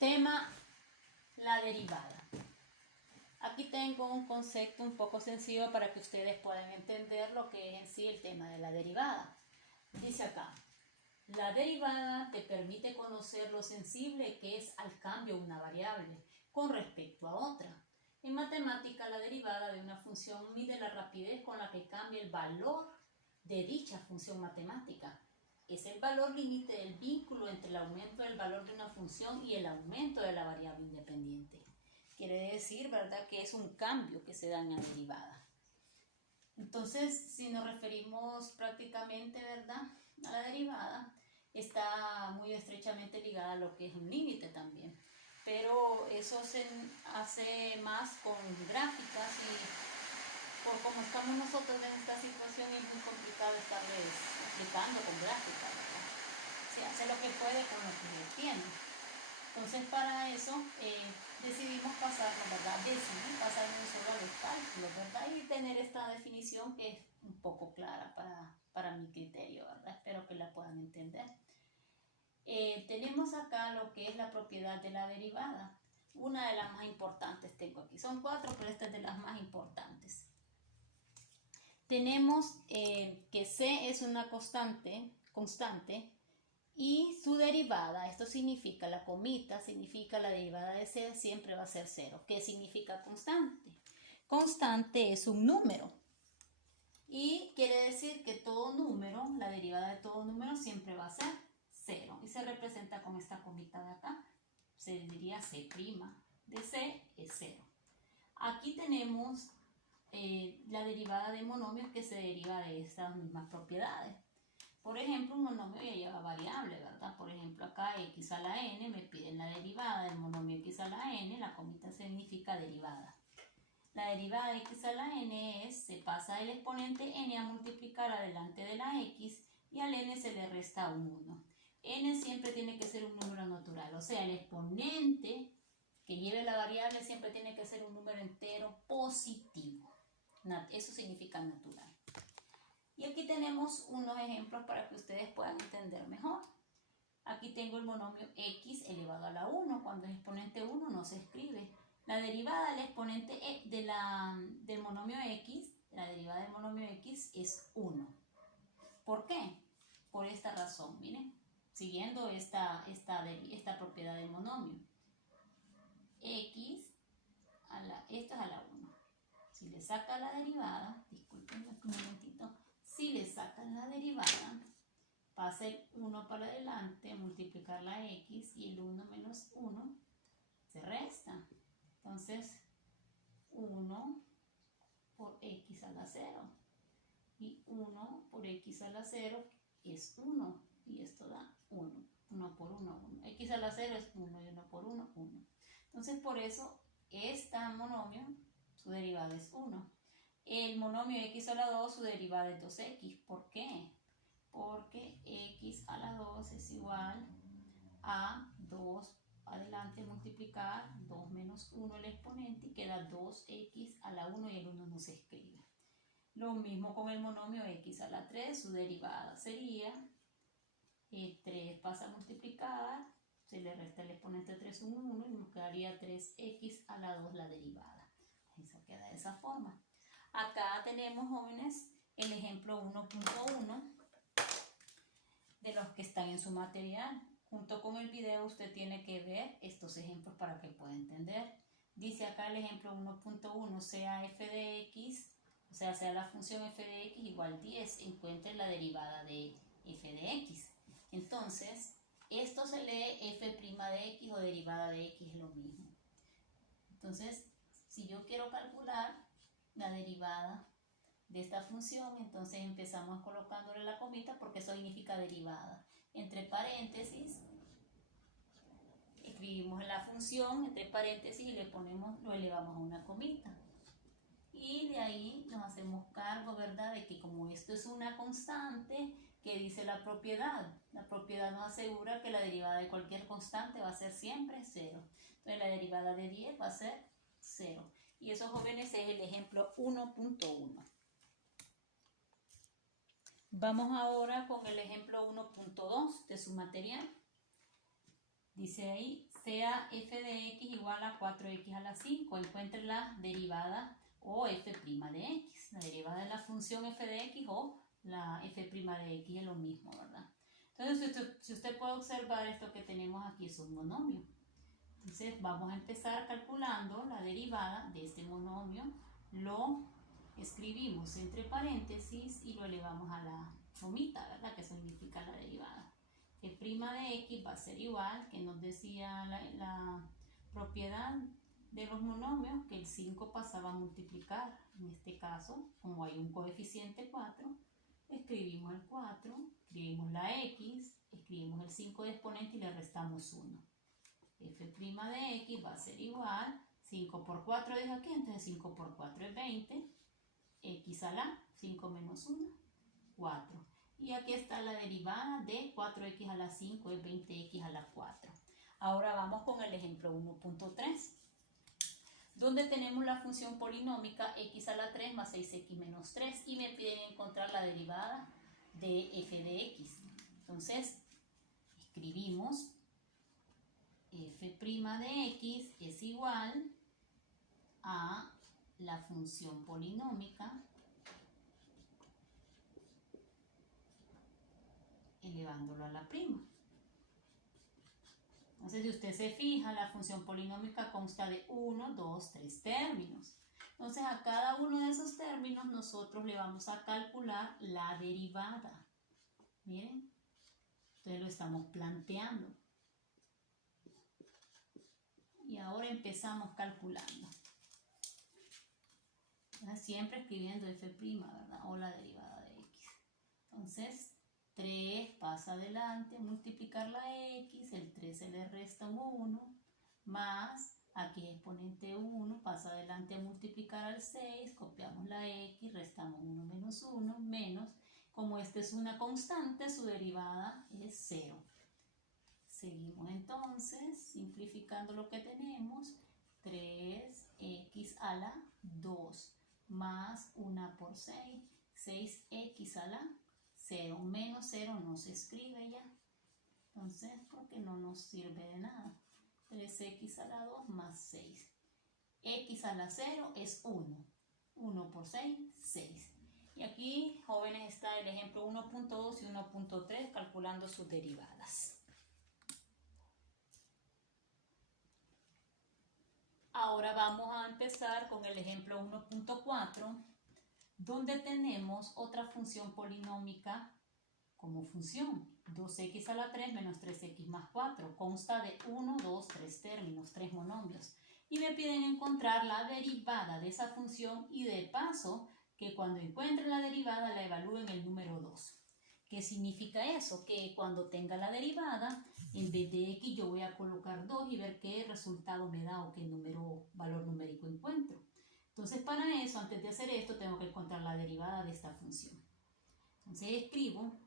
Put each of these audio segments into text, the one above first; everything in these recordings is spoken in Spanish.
Tema, la derivada. Aquí tengo un concepto un poco sencillo para que ustedes puedan entender lo que es en sí el tema de la derivada. Dice acá, la derivada te permite conocer lo sensible que es al cambio de una variable con respecto a otra. En matemática, la derivada de una función mide la rapidez con la que cambia el valor de dicha función matemática. Es el valor límite del vínculo entre el aumento del valor de una función y el aumento de la variable independiente. Quiere decir, ¿verdad?, que es un cambio que se da en la derivada. Entonces, si nos referimos prácticamente, ¿verdad?, a la derivada, está muy estrechamente ligada a lo que es un límite también. Pero eso se hace más con gráficas y por como estamos nosotros en esta situación es muy complicado estarles explicando con gráficas, ¿verdad? Se hace lo que puede con lo que se tiene. Entonces para eso decidimos pasarnos, ¿verdad? Pasarnos solo a los cálculos, ¿verdad? Y tener esta definición que es un poco clara para mi criterio, ¿verdad? Espero que la puedan entender. Tenemos acá lo que es la propiedad de la derivada. Una de las más importantes tengo aquí. Son 4, pero esta es de las más importantes. Tenemos que C es una constante y su derivada, esto significa, la comita, significa la derivada de C siempre va a ser 0. ¿Qué significa constante? Constante es un número. Y quiere decir que todo número, la derivada de todo número siempre va a ser 0. Y se representa con esta comita de acá. Se diría C' de C es 0. Aquí tenemos la derivada de monomios que se deriva de estas mismas propiedades. Por ejemplo, un monomio ya lleva variable, ¿verdad? Por ejemplo, acá x a la n, me piden la derivada del monomio x a la n, la comita significa derivada. La derivada de x a la n es, se pasa el exponente n a multiplicar adelante de la x y al n se le resta un 1. N siempre tiene que ser un número natural, o sea, el exponente que lleve la variable siempre tiene que ser un número entero positivo. Eso significa natural. Y aquí tenemos unos ejemplos para que ustedes puedan entender mejor. Aquí tengo el monomio x elevado a la 1. Cuando es exponente 1 no se escribe. La derivada del exponente del monomio x, la derivada del monomio x es 1. ¿Por qué? Por esta razón, miren, siguiendo esta propiedad del monomio. X, esto es a la 1. Si le saca la derivada, disculpen un momentito, si le sacan la derivada, pasa el 1 para adelante, multiplicar la x y el 1 menos 1 se resta. Entonces, 1 por x a la 0 y 1 por x a la 0 es 1 y esto da 1. 1 por 1, 1. X a la 0 es 1 y 1 por 1, 1. Entonces, por eso, este monomio, su derivada es 1. El monomio x a la 2, su derivada es 2x. ¿Por qué? Porque x a la 2 es igual a 2 adelante multiplicar 2 menos 1 el exponente y queda 2x a la 1 y el 1 no se escribe. Lo mismo con el monomio x a la 3, su derivada sería 3 pasa a multiplicar, se le resta el exponente 3, 1, 1 y nos quedaría 3x a la 2 la derivada. Eso queda de esa forma. Acá tenemos, jóvenes, el ejemplo 1.1 de los que están en su material. Junto con el video usted tiene que ver estos ejemplos para que pueda entender. Dice acá el ejemplo 1.1, sea f de x, o sea la función f de x igual 10, encuentre la derivada de f de x. Entonces, esto se lee f' de x o derivada de x, es lo mismo. Entonces, si yo quiero calcular la derivada de esta función, entonces empezamos colocándole la comita porque eso significa derivada. Entre paréntesis, escribimos la función entre paréntesis y lo elevamos a una comita. Y de ahí nos hacemos cargo, ¿verdad?, de que como esto es una constante, ¿qué dice la propiedad? La propiedad nos asegura que la derivada de cualquier constante va a ser siempre 0. Entonces la derivada de 10 va a ser 0. Y eso, jóvenes, es el ejemplo 1.1. Vamos ahora con el ejemplo 1.2 de su material. Dice ahí, sea f de x igual a 4x a la 5. Encuentre la derivada o f' de x. La derivada de la función f de x o la f' de x es lo mismo, ¿verdad? Entonces, si usted puede observar, esto que tenemos aquí es un monomio. Entonces, vamos a empezar calculando la derivada de este monomio. Lo escribimos entre paréntesis y lo elevamos a la comita, ¿verdad? Que significa la derivada. F' de x va a ser igual, que nos decía la propiedad de los monomios, que el 5 pasaba a multiplicar. En este caso, como hay un coeficiente 4, escribimos el 4, escribimos la x, escribimos el 5 de exponente y le restamos 1. F' de x va a ser igual, 5 por 4 dice aquí, entonces 5 por 4 es 20, x a la 5 menos 1, 4. Y aquí está la derivada de 4x a la 5 es 20x a la 4. Ahora vamos con el ejemplo 1.3, donde tenemos la función polinómica x a la 3 más 6x menos 3 y me piden encontrar la derivada de f de x. Entonces, escribimos f' de x es igual a la función polinómica elevándolo a la prima. Entonces, si usted se fija, la función polinómica consta de 1, 2, 3 términos. Entonces, a cada uno de esos términos nosotros le vamos a calcular la derivada. Miren, entonces lo estamos planteando. Y ahora empezamos calculando. Siempre escribiendo f', ¿verdad? O la derivada de x. Entonces, 3 pasa adelante a multiplicar la x, el 3 se le resta un 1, más, aquí exponente 1, pasa adelante a multiplicar al 6, copiamos la x, restamos 1 menos 1, menos, como esta es una constante, su derivada es 0. Seguimos entonces, simplificando lo que tenemos, 3x a la 2, más 1 por 6, 6x a la 0, menos 0 no se escribe ya, entonces porque no nos sirve de nada. 3x a la 2 más 6, x a la 0 es 1, 1 por 6, 6. Y aquí, jóvenes, está el ejemplo 1.2 y 1.3 calculando sus derivadas. Ahora vamos a empezar con el ejemplo 1.4, donde tenemos otra función polinómica como función. 2x a la 3 menos 3x más 4. Consta de 1, 2, 3 términos, 3 monomios. Y me piden encontrar la derivada de esa función y de paso que cuando encuentre la derivada la evalúen el número 2. ¿Qué significa eso? Que cuando tenga la derivada, en vez de x yo voy a colocar 2 y ver qué resultado me da o qué valor numérico encuentro. Entonces, para eso, antes de hacer esto, tengo que encontrar la derivada de esta función. Entonces, escribo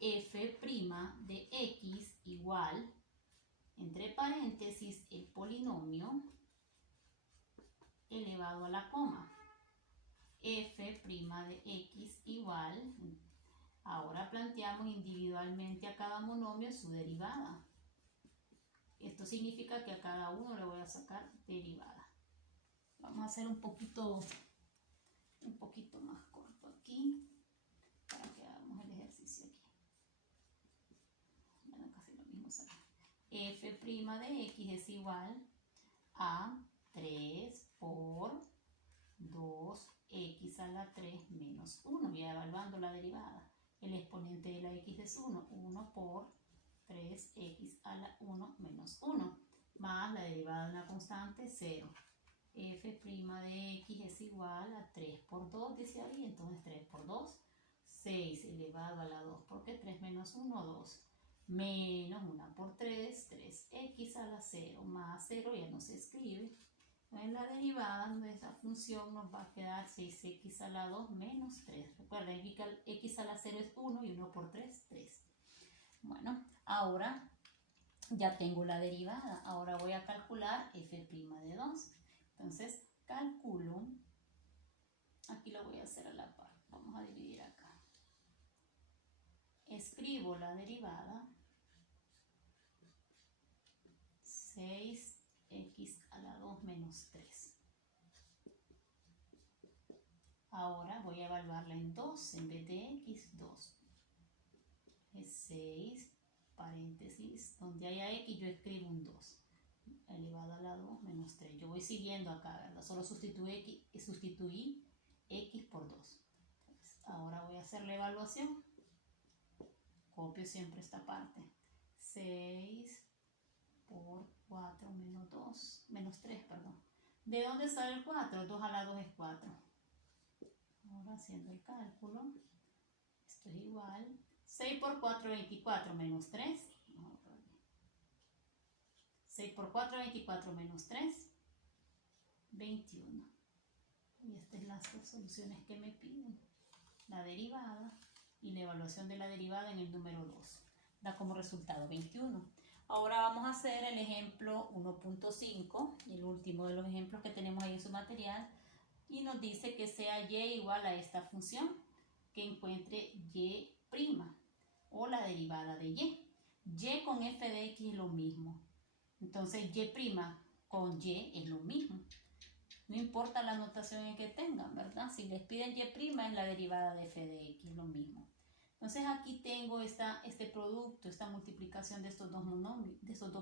f' de x igual, entre paréntesis, el polinomio elevado a la coma. F' de x igual, ahora planteamos individualmente a cada monomio su derivada. Esto significa que a cada uno le voy a sacar derivada. Vamos a hacer un poquito más corto aquí para que hagamos el ejercicio aquí. Bueno, casi lo mismo sale. F' de x es igual a 3 por 2x a la 3 menos 1. Ya evaluando la derivada. El exponente de la x es 1. 1 por 3x a la 1 menos 1. Más la derivada de una constante, 0. F' de x es igual a 3 por 2, dice ahí. Entonces 3 por 2, 6 elevado a la 2. Porque 3 menos 1, 2. Menos 1 por 3, 3x a la 0. Más 0 ya no se escribe. En la derivada de esa función nos va a quedar 6x a la 2 menos 3. Recuerden que x a la 0 es 1 y 1 por 3, 3. Bueno, ahora ya tengo la derivada. Ahora voy a calcular f' de 2. Entonces, calculo. Aquí lo voy a hacer a la par. Vamos a dividir acá. Escribo la derivada x a la 2 menos 3. Ahora voy a evaluarla en 2 en vez de x, 2. Es 6, paréntesis, donde haya x yo escribo un 2. Elevado a la 2 menos 3. Yo voy siguiendo acá, ¿verdad? Solo sustituí x por 2. Entonces, ahora voy a hacer la evaluación. Copio siempre esta parte. 6 por 4 menos 2, menos 3, perdón. ¿De dónde sale el 4? 2 a la 2 es 4. Ahora haciendo el cálculo, esto es igual. 6 por 4, 24 menos 3. 6 por 4, 24 menos 3, 21. Y estas son las dos soluciones que me piden. La derivada y la evaluación de la derivada en el número 2. Da como resultado 21. Ahora vamos a hacer el ejemplo 1.5, el último de los ejemplos que tenemos ahí en su material. Y nos dice que sea y igual a esta función, que encuentre y' o la derivada de y. Y con f de x es lo mismo. Entonces y' con y es lo mismo. No importa la notación en que tengan, ¿verdad? Si les piden y' es la derivada de f de x, lo mismo. Entonces aquí tengo este producto, esta multiplicación de estos dos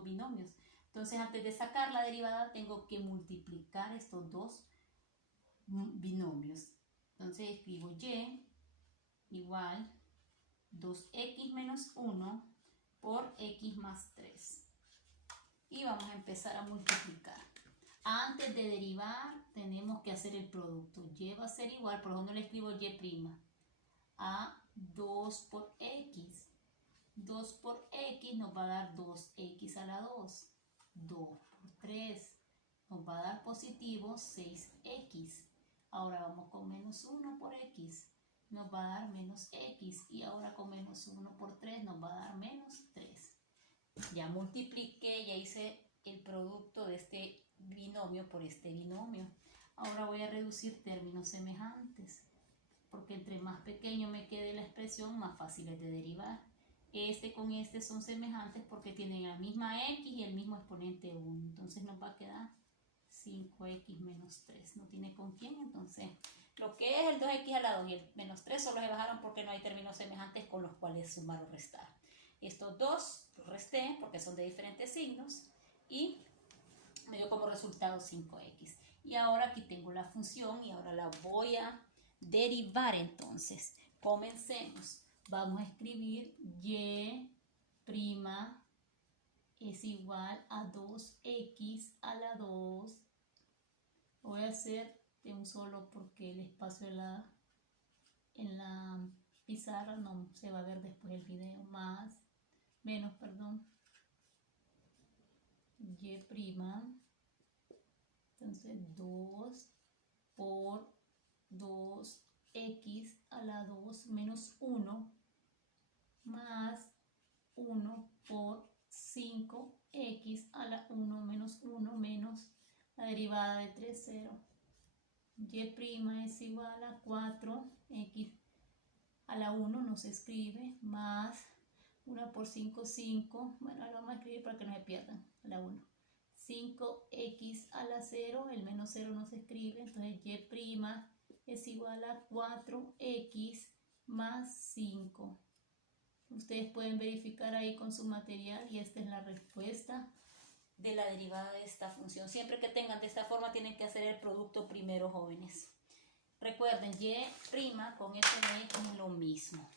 binomios. Entonces antes de sacar la derivada tengo que multiplicar estos dos binomios. Entonces escribo y igual 2x menos 1 por x más 3. Y vamos a empezar a multiplicar. Antes de derivar tenemos que hacer el producto. Y va a ser igual, por eso no le escribo y', a 2 por x. 2 por x nos va a dar 2x a la 2. 2 por 3 nos va a dar positivo 6x. Ahora vamos con menos 1 por x. Nos va a dar menos x. Y ahora con menos 1 por 3 nos va a dar menos 3. Ya multipliqué, ya hice el producto de este binomio por este binomio. Ahora voy a reducir términos semejantes, porque entre más pequeño me quede la expresión, más fácil es de derivar. Este con este son semejantes porque tienen la misma x y el mismo exponente 1. Entonces nos va a quedar 5x menos 3. No tiene con quién, entonces lo que es el 2x a la 2 y el menos 3 solo se bajaron porque no hay términos semejantes con los cuales sumar o restar. Estos dos los resté porque son de diferentes signos y me dio como resultado 5x. Y ahora aquí tengo la función y ahora la voy a derivar. Entonces comencemos. Vamos a escribir y' es igual a 2x a la 2. Lo voy a hacer de un solo porque el espacio en la pizarra no se va a ver después el video. Menos, y'. Entonces 2 por 2x a la 2 menos 1 más 1 por 5x a la 1 menos 1 menos la derivada de 3, 0. Y' es igual a 4x a la 1 no se escribe, más 1 por 5, 5. Bueno, ahora vamos a escribir para que no se pierdan. A la 1. 5x a la 0, el menos 0 no se escribe, entonces y' es igual a 4x más 5. Ustedes pueden verificar ahí con su material y esta es la respuesta de la derivada de esta función. Siempre que tengan de esta forma tienen que hacer el producto primero, jóvenes. Recuerden, y' con f de x es lo mismo.